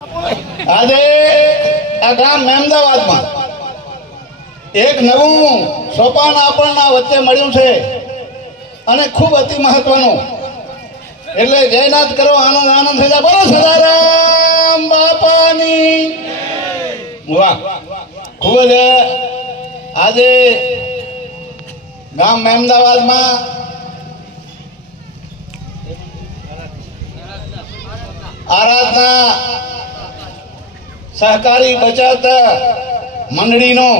આજે આ ગામ મહેમદાવાદમાં એક નવું સોપાન આપણના વચ્ચે મળ્યું છે અને ખૂબ અતિ મહત્વનું. એટલે જયનાથ કરો, આનંદ આનંદ થઈ જાય. બોલો સદારામ બાપાની. વાહ, ખૂબ જ આજે ગામ મહેમદાવાદમાં આરાધના સહકારી બચત મંડળીનો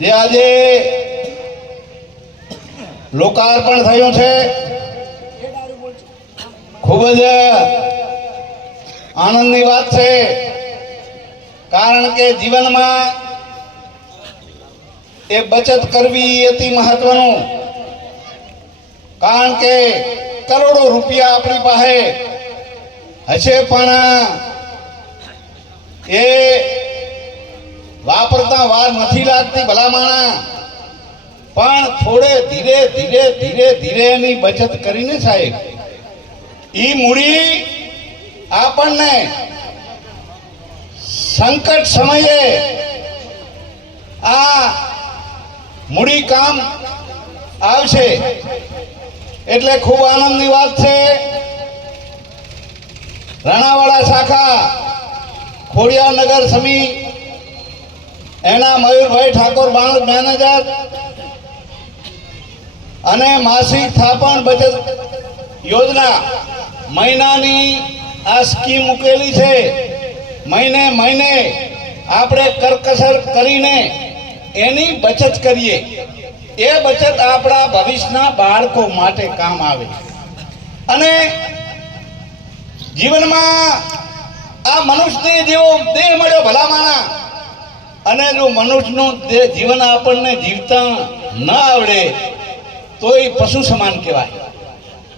જે આજે લોકાર્પણ થયું છે, ખૂબ જ આનંદની વાત છે. કારણ કે જીવનમાં એ બચત કરવી અતિ મહત્વનું. કારણ કે કરોડો રૂપિયા આપણી પાસે હશે પણ એ વાપરતા વાર નથી લાગતી ભલામણા. પણ થોડે ધીરે ધીરે ધીરે ધીરે એની બચત કરીને સાહેબ ઈ મૂડી આપણને સંકટ સમયે આ મૂડી કામ આવશે. એટલે ખૂબ આનંદની વાત છે. રાણાવાડા શાખા ખોડિયારનગર સમી એના મયુરભાઈ ઠાકોર મેનેજર અને માસિક થાપણ બચત યોજના મહિનાની આ સ્કીમ મૂકેલી છે. મહિને મહિને આપણે કરકસર કરીને એની બચત કરીએ. એ બચત આપણા ભવિષ્યના બાળકો માટે કામ આવે. અને જીવનમાં આ મનુષ્યને જેવો દેહ મળ્યો ભલામાણા, અને જો મનુષ્યનું જીવન આપણને જીવતા ન આવડે તો એ પશુ સમાન કહેવાય.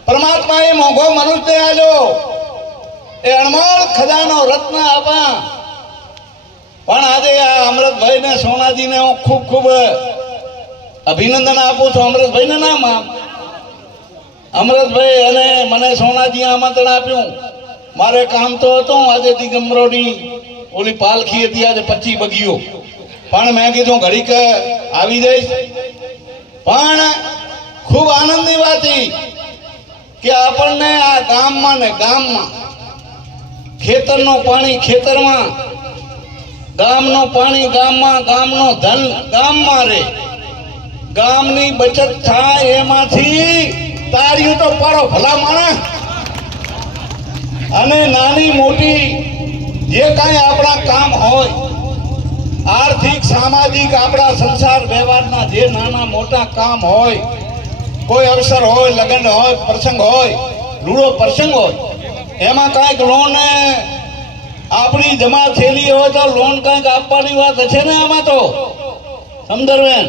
પરમાત્મા એ મોંઘો મનુષ્ય આલ્યો, એ અણમોલ ખજાનો રત્ન આપા. પણ આજે આ અમૃતભાઈ ને સોનાજીને હું ખૂબ ખૂબ અભિનંદન આપું છું. અમૃતભાઈ ને નામ અમૃતભાઈ અને મને સોનાજી આમંત્રણ આપ્યું. મારે કામ તો હતું આજે દિગંબરોની ઓલી પાલખી હતી, આજે 25 બગીઓ. પણ મેં કીધું ઘડીક આવી જઈશ. પણ ખૂબ આનંદની વાત કે આપણને આ ગામમાં ને ગામમાં ખેતરનું પાણી ખેતરમાં, ગામનું પાણી ગામમાં, ગામનો ધન ગામમાં રહે, ગામની બચત થાય. એમાંથી તાળીઓ તો પાડો ભલા માણસ. અને નાની મોટી જે કાંઈ આપણા કામ હોય, આર્થિક સામાજિક આપણા સંસાર વ્યવહારના જે નાના મોટા કામ હોય, કોઈ અવસર હોય, લગ્ન હોય, પ્રસંગ હોય, રૂડો પ્રસંગ હોય, એમાં કાંઈક લોન આપણી જમા થયેલી હોય તો લોન કાંઈક આપવાની વાત હશે ને આમાં તો સમદરબેન.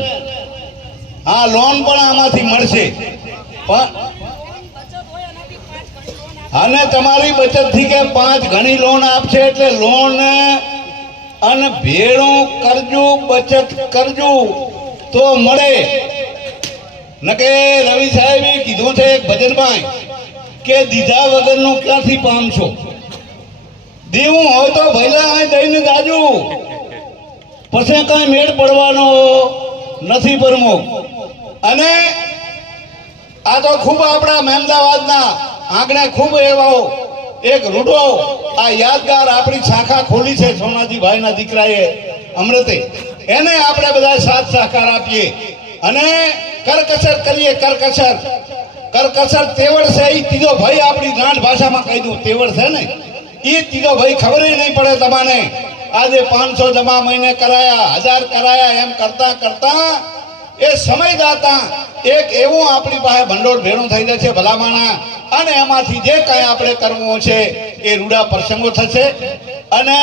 હા, લોન પણ આમાંથી મળશે. પણ અને તમારી બચત થી કે 5 ગણી લોન આપશે. એટલે લોન અને ભેળું કરજો, બચત કરજો તો મળે. નકે રવિ સાહેબે કીધું છે એક ભજનમાં કે દીધા વગરનું ક્યાંથી પામશો. દેવું હોય તો ભૈલા દઈને જાજુ, પછી કઈ મેળ પડવાનો નથી પ્રમુખ. અને આ તો ખૂબ આપણા મહેમદાવાદના આંગણે ખૂબ એવો એક રૂડો આ યાદગાર આપણી શાખા ખોલી છે સોનાજીભાઈના દીકરાએ અમૃતે. એને આપણે બધા સાથ સહકાર આપીએ અને કરકસર કરીએ. કરકસર તેવડ છે. એ ત્રીજો ભાઈ આપણી ગાંઠ ભાષામાં કહી દઉં તેવડ છે ને, એ ત્રીજો ભાઈ ખબર નહીં પડે તમારે. આજે 500 જમા મહિને કરાયા, 1000 કરાયા, એમ કરતા કરતા એ સમય જાતા એક એવું આપણી પાસે ભંડોળ ભેળું થઈ જશે ભલામાણા. અને એમાંથી જે કાંઈ આપણે કરવું છે એ રૂડા પ્રસંગો થશે. અને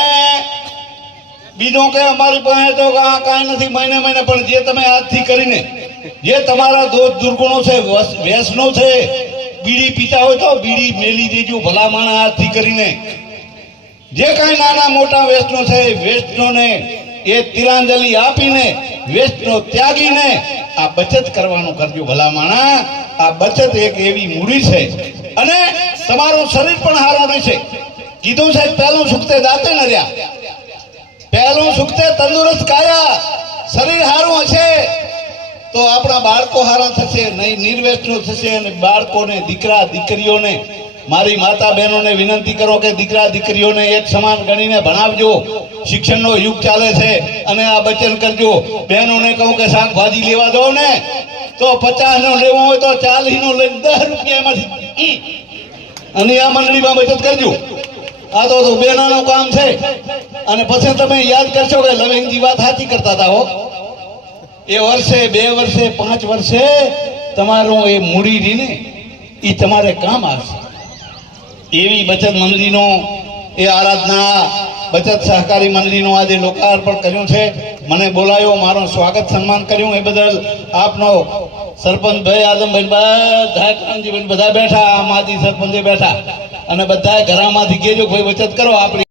બીજું કે અમારી પાસે તો કાંઈ નથી મહિને મહિને, પણ જે તમે આજથી કરીને જે તમારા દોષ દુર્ગુણો છે, વ્યસનો છે, બીડી પીતા હોય તો બીડી મેલી દેજો ભલામાણા. આજથી કરીને જે કાંઈ નાના મોટા વ્યસનો છે, વ્યસનોને એ તિલાંજલિ આપીને, વ્યસનો ત્યાગીને આ બચત કરવાનું કરજો ભલામાણા. આ બચત એક એવી મૂડી છે અને તમારું શરીર પણ સારું રહેશે. કીધું સાહેબ પહેલું સુખ તે દાંતે ન રહ્યા, પહેલું સુખ તે તંદુરસ્ત કાયા, શરીર સારું હશે તો આપણા બાળકો સારા થશે, નહીં નિર્વ્યસનો થશે. અને બાળકોને, દીકરા દીકરીઓને, મારી માતા બહેનોને વિનંતી કરો કે દીકરા દીકરીઓને એક સમાન ગણીને ભણાવજો. શિક્ષણનો યુગ ચાલે છે અને આ બચન કરજો. બહેનોને કહું કે શાકભાજી લેવા દો ને તો 50 નો લેવો હોય તો 40 નો લઈને 10 રૂપિયામાંથી અને આ મંડળીમાં બચત કરજો. આ તો બેનાનું કામ છે. અને પછી તમે યાદ કરશો કે લવિંગજી વાત સાચી કરતા હતા હો. એ વર્ષે, 2 વર્ષે, 5 વર્ષે તમારું એ મૂડી રહીને એ તમારે કામ આવશે. એવી બચત મંડળીનો એ આરાધના બચત સહકારી મંડળીનો આજે લોકાર્પણ કર્યું છે. મને બોલાયો, મારું સ્વાગત સન્માન કર્યું એ બદલ આપનો સરપંચ ભાઈ, આદમભાઈ, બધા કાનજીભાઈ બધા બેઠા, આ માજી સરપંચે બેઠા અને બધા ઘરામાંથી કહેજો ભાઈ બચત કરો. આપણી